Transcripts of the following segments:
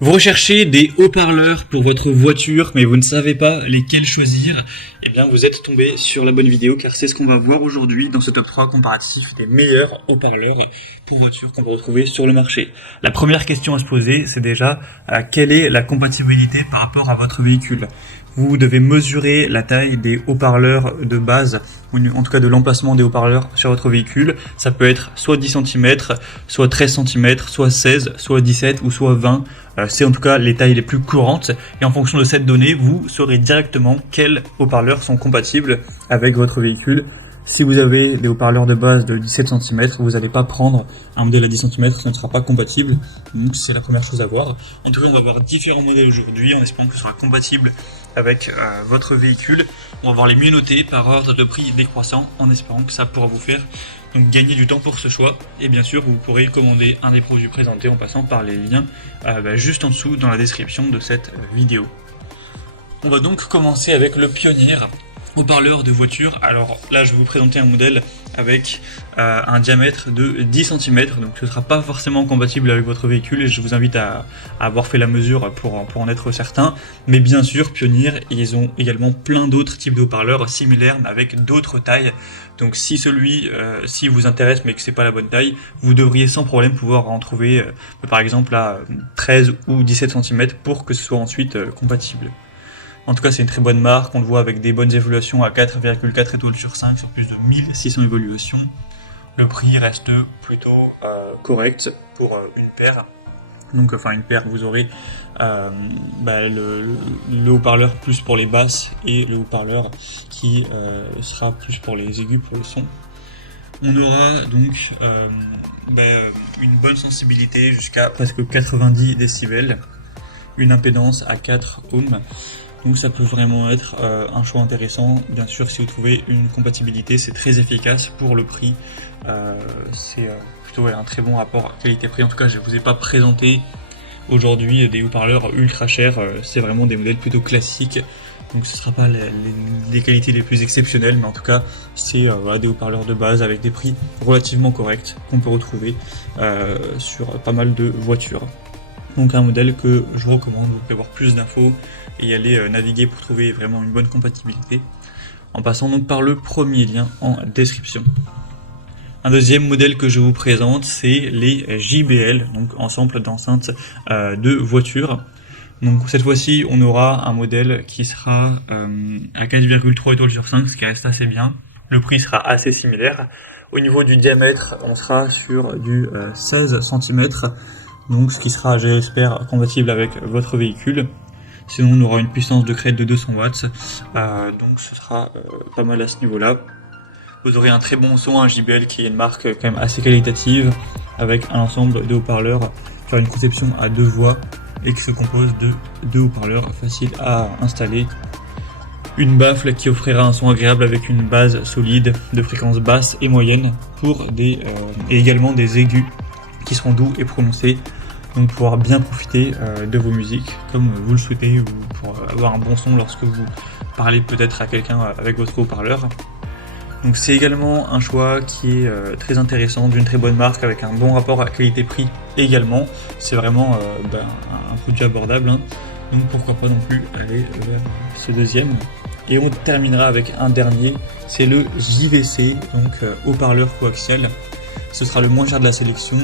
Vous recherchez des haut-parleurs pour votre voiture, mais vous ne savez pas lesquels choisir. Eh bien, vous êtes tombé sur la bonne vidéo, car c'est ce qu'on va voir aujourd'hui dans ce top 3 comparatif des meilleurs haut-parleurs pour voiture qu'on peut retrouver sur le marché. La première question à se poser, c'est déjà quelle est la compatibilité par rapport à votre véhicule. Vous devez mesurer la taille des haut-parleurs de base, ou en tout cas de l'emplacement des haut-parleurs sur votre véhicule. Ça peut être soit 10 cm, soit 13 cm, soit 16, soit 17 ou soit 20. C'est en tout cas les tailles les plus courantes. Et en fonction de cette donnée, vous saurez directement quels haut-parleurs sont compatibles avec votre véhicule. Si vous avez des haut-parleurs de base de 17 cm, vous n'allez pas prendre un modèle à 10 cm, ça ne sera pas compatible. Donc c'est la première chose à voir. En tout cas, on va voir différents modèles aujourd'hui en espérant que ce sera compatible avec votre véhicule. On va voir les mieux notés par ordre de prix décroissant en espérant que ça pourra vous faire donc gagner du temps pour ce choix. Et bien sûr, vous pourrez commander un des produits présentés en passant par les liens juste en dessous dans la description de cette vidéo. On va donc commencer avec le Pioneer haut-parleur de voiture. Alors là, je vais vous présenter un modèle avec un diamètre de 10 cm, donc ce ne sera pas forcément compatible avec votre véhicule et je vous invite à avoir fait la mesure pour en être certain. Mais bien sûr, Pioneer, ils ont également plein d'autres types de haut-parleurs similaires mais avec d'autres tailles. Donc si si vous intéresse mais que c'est pas la bonne taille, vous devriez sans problème pouvoir en trouver par exemple à 13 ou 17 cm pour que ce soit ensuite compatible. En tout cas, c'est une très bonne marque, on le voit avec des bonnes évaluations à 4,4 étoiles sur 5 sur plus de 1600 évaluations. Le prix reste plutôt correct pour une paire. Donc, enfin, une paire, vous aurez le haut-parleur plus pour les basses et le haut-parleur qui sera plus pour les aigus, pour le son. On aura donc une bonne sensibilité jusqu'à presque 90 décibels, une impédance à 4 ohms. Donc ça peut vraiment être un choix intéressant. Bien sûr, si vous trouvez une compatibilité, c'est très efficace pour le prix. C'est plutôt un très bon rapport qualité-prix. En tout cas, je ne vous ai pas présenté aujourd'hui des haut-parleurs ultra chers. C'est vraiment des modèles plutôt classiques. Donc ce ne sera pas les qualités les plus exceptionnelles, mais en tout cas, c'est des haut-parleurs de base avec des prix relativement corrects qu'on peut retrouver sur pas mal de voitures. Donc un modèle que je vous recommande, vous pouvez avoir plus d'infos et aller naviguer pour trouver vraiment une bonne compatibilité, en passant donc par le premier lien en description. Un deuxième modèle que je vous présente, c'est les JBL, donc ensemble d'enceintes de voiture. Donc cette fois-ci, on aura un modèle qui sera à 4,3 étoiles sur 5, ce qui reste assez bien. Le prix sera assez similaire. Au niveau du diamètre, on sera sur du 16 cm. Donc ce qui sera, j'espère, compatible avec votre véhicule. Sinon on aura une puissance de crête de 200 watts, donc ce sera pas mal à ce niveau-là. Vous aurez un très bon son, un JBL qui est une marque quand même assez qualitative, avec un ensemble de haut-parleurs qui a une conception à 2 voix et qui se compose de 2 haut-parleurs faciles à installer. Une baffle qui offrira un son agréable avec une base solide de fréquences basses et moyennes et également des aigus qui seront doux et prononcés, donc pouvoir bien profiter de vos musiques comme vous le souhaitez, ou pour avoir un bon son lorsque vous parlez peut-être à quelqu'un avec votre haut-parleur. Donc c'est également un choix qui est très intéressant, d'une très bonne marque avec un bon rapport à qualité-prix également. C'est vraiment un produit abordable, hein. Donc pourquoi pas non plus aller vers ce deuxième. Et on terminera avec un dernier, c'est le JVC, donc haut-parleur coaxial. Ce sera le moins cher de la sélection,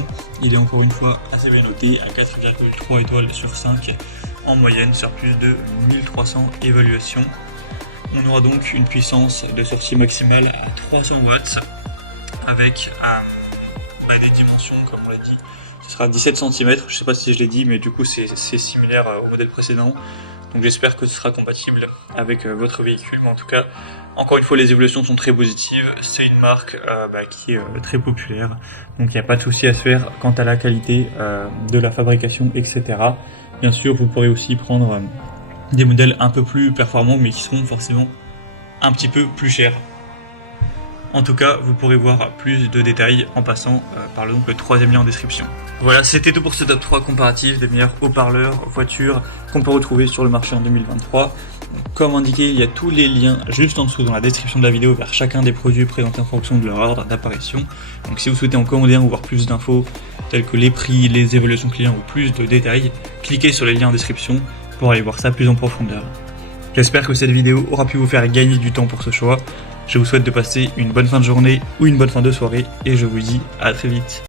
il est encore une fois assez bien noté à 4,3 étoiles sur 5 en moyenne sur plus de 1300 évaluations. On aura donc une puissance de sortie maximale à 300 watts avec des dimensions, comme on l'a dit, ce sera 17 cm, je ne sais pas si je l'ai dit, mais du coup c'est similaire au modèle précédent. Donc j'espère que ce sera compatible avec votre véhicule, mais en tout cas, encore une fois, les évolutions sont très positives. C'est une marque qui est très populaire, donc il n'y a pas de souci à se faire quant à la qualité de la fabrication, etc. Bien sûr, vous pourrez aussi prendre des modèles un peu plus performants, mais qui seront forcément un petit peu plus chers. En tout cas, vous pourrez voir plus de détails en passant par le 3e lien en description. Voilà, c'était tout pour ce top 3 comparatif des meilleurs haut-parleurs, voitures qu'on peut retrouver sur le marché en 2023. Comme indiqué, il y a tous les liens juste en dessous dans la description de la vidéo vers chacun des produits présentés en fonction de leur ordre d'apparition. Donc si vous souhaitez en commander un ou voir plus d'infos telles que les prix, les évaluations clients ou plus de détails, cliquez sur les liens en description pour aller voir ça plus en profondeur. J'espère que cette vidéo aura pu vous faire gagner du temps pour ce choix. Je vous souhaite de passer une bonne fin de journée ou une bonne fin de soirée et je vous dis à très vite.